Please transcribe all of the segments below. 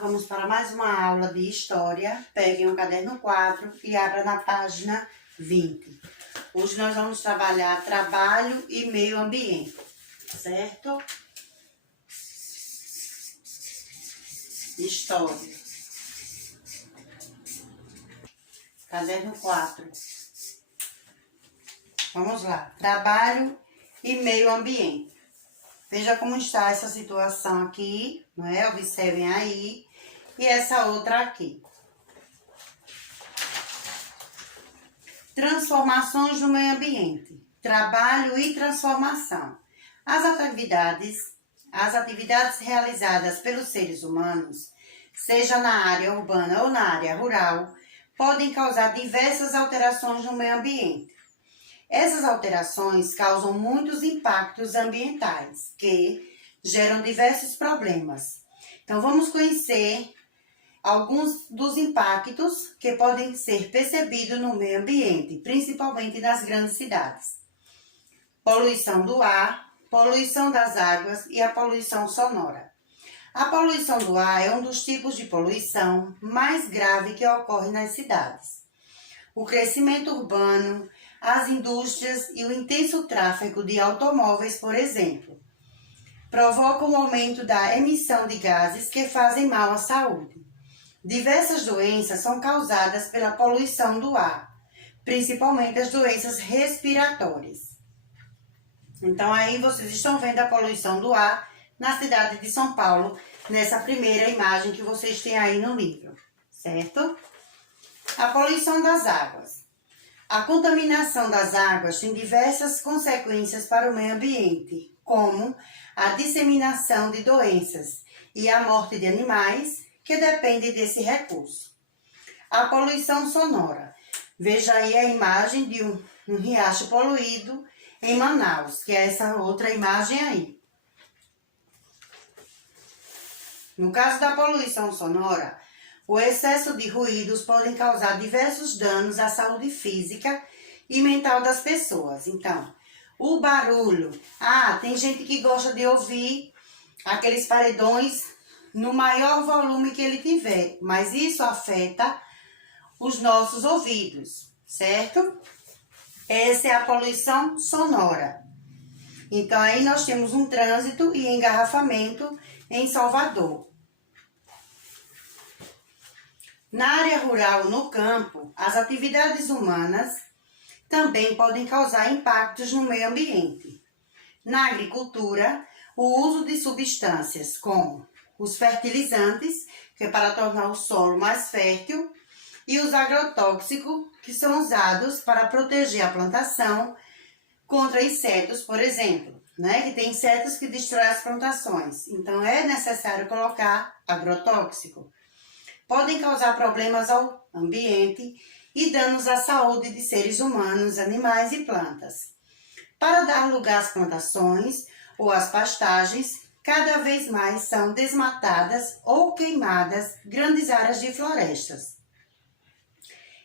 Vamos para mais uma aula de história. Peguem o caderno 4 e abra na página 20. Hoje nós vamos trabalhar trabalho e meio ambiente, certo? História. Caderno 4. Vamos lá. Trabalho e meio ambiente. Veja como está essa situação aqui, não é? Observem aí. E essa outra aqui. Transformações no meio ambiente. Trabalho e transformação. As atividades realizadas pelos seres humanos, seja na área urbana ou na área rural, podem causar diversas alterações no meio ambiente. Essas alterações causam muitos impactos ambientais, que geram diversos problemas. Então, vamos conhecer alguns dos impactos que podem ser percebidos no meio ambiente, principalmente nas grandes cidades. Poluição do ar, poluição das águas e a poluição sonora. A poluição do ar é um dos tipos de poluição mais grave que ocorre nas cidades. O crescimento urbano, as indústrias e o intenso tráfego de automóveis, por exemplo, provocam o aumento da emissão de gases que fazem mal à saúde. Diversas doenças são causadas pela poluição do ar, principalmente as doenças respiratórias. Então, aí vocês estão vendo a poluição do ar na cidade de São Paulo, nessa primeira imagem que vocês têm aí no livro, certo? A poluição das águas. A contaminação das águas tem diversas consequências para o meio ambiente, como a disseminação de doenças e a morte de animais que dependem desse recurso. A poluição sonora. Veja aí a imagem de um riacho poluído em Manaus, que é essa outra imagem aí. No caso da poluição sonora, o excesso de ruídos pode causar diversos danos à saúde física e mental das pessoas. Então, o barulho. Tem gente que gosta de ouvir aqueles paredões no maior volume que ele tiver, mas isso afeta os nossos ouvidos, certo? Essa é a poluição sonora. Então, aí nós temos um trânsito e engarrafamento em Salvador. Na área rural, no campo, as atividades humanas também podem causar impactos no meio ambiente. Na agricultura, o uso de substâncias como os fertilizantes, que é para tornar o solo mais fértil, e os agrotóxicos, que são usados para proteger a plantação contra insetos, por exemplo, né? Que tem insetos que destroem as plantações. Então, é necessário colocar agrotóxico. Podem causar problemas ao ambiente e danos à saúde de seres humanos, animais e plantas. Para dar lugar às plantações ou às pastagens, cada vez mais são desmatadas ou queimadas grandes áreas de florestas.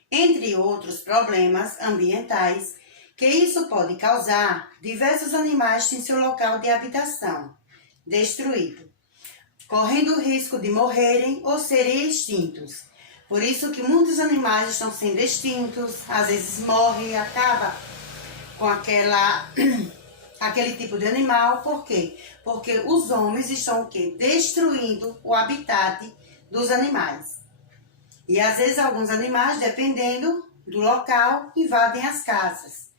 Entre outros problemas ambientais que isso pode causar, diversos animais têm seu local de habitação destruído, correndo o risco de morrerem ou serem extintos. Por isso que muitos animais estão sendo extintos, às vezes morrem, acaba com aquele tipo de animal. Por quê? Porque os homens estão o quê? Destruindo o habitat dos animais. E às vezes alguns animais, dependendo do local, invadem as casas,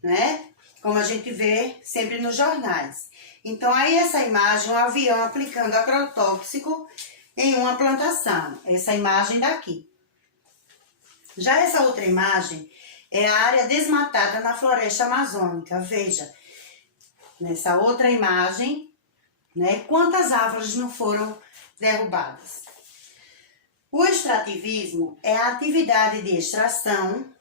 né? Como a gente vê sempre nos jornais. Então, aí essa imagem, um avião aplicando agrotóxico em uma plantação. Essa imagem daqui. Já essa outra imagem é a área desmatada na floresta amazônica. Veja, nessa outra imagem, né, quantas árvores não foram derrubadas. O extrativismo é a atividade de extração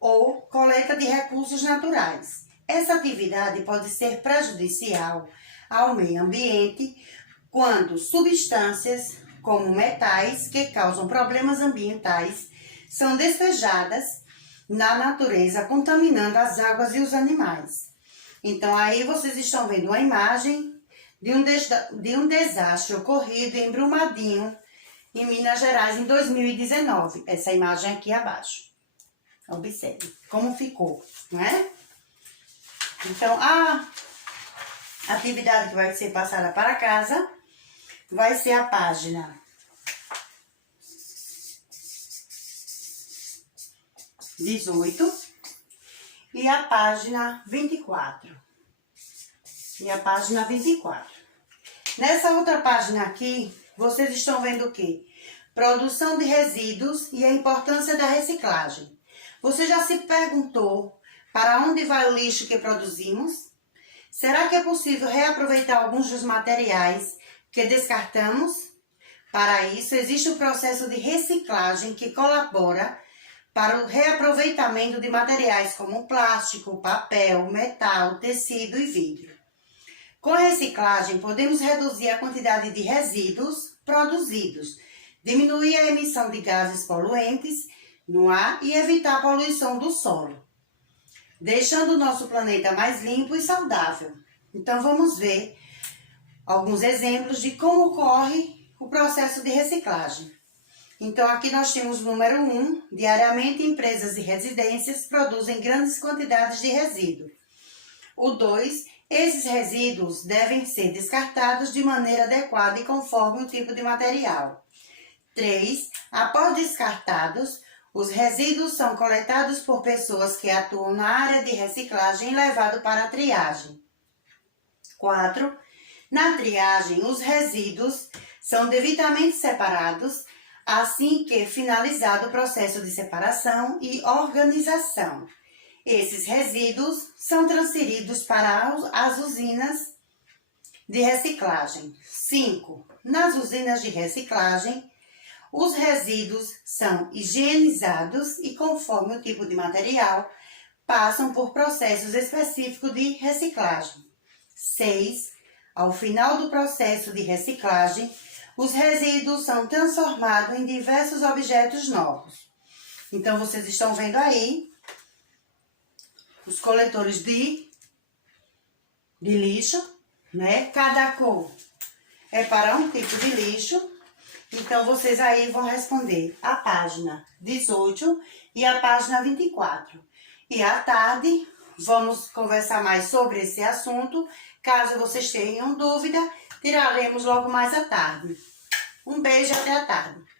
ou coleta de recursos naturais. Essa atividade pode ser prejudicial ao meio ambiente quando substâncias como metais que causam problemas ambientais são despejadas na natureza, contaminando as águas e os animais. Então, aí vocês estão vendo uma imagem de um desastre ocorrido em Brumadinho, em Minas Gerais em 2019. Essa imagem aqui abaixo. Observe como ficou, não é? Então, a atividade que vai ser passada para casa vai ser a página 18 e a página 24. E a página 24. Nessa outra página aqui, vocês estão vendo o quê? Produção de resíduos e a importância da reciclagem. Você já se perguntou para onde vai o lixo que produzimos? Será que é possível reaproveitar alguns dos materiais que descartamos? Para isso, existe o processo de reciclagem que colabora para o reaproveitamento de materiais como plástico, papel, metal, tecido e vidro. Com a reciclagem, podemos reduzir a quantidade de resíduos produzidos, diminuir a emissão de gases poluentes no ar e evitar a poluição do solo, deixando o nosso planeta mais limpo e saudável. Então, vamos ver alguns exemplos de como ocorre o processo de reciclagem. Então, aqui nós temos o número 1, diariamente empresas e residências produzem grandes quantidades de resíduo. O 2, esses resíduos devem ser descartados de maneira adequada e conforme o tipo de material. 3, após descartados, os resíduos são coletados por pessoas que atuam na área de reciclagem e levados para a triagem. 4, na triagem, os resíduos são devidamente separados, assim que finalizado o processo de separação e organização. Esses resíduos são transferidos para as usinas de reciclagem. 5. Nas usinas de reciclagem, os resíduos são higienizados e, conforme o tipo de material, passam por processos específicos de reciclagem. 6. Ao final do processo de reciclagem, os resíduos são transformados em diversos objetos novos. Então, vocês estão vendo aí os coletores de lixo, né? Cada cor é para um tipo de lixo. Então, vocês aí vão responder a página 18 e a página 24. E à tarde, vamos conversar mais sobre esse assunto. Caso vocês tenham dúvida, tiraremos logo mais à tarde. Um beijo, até à tarde.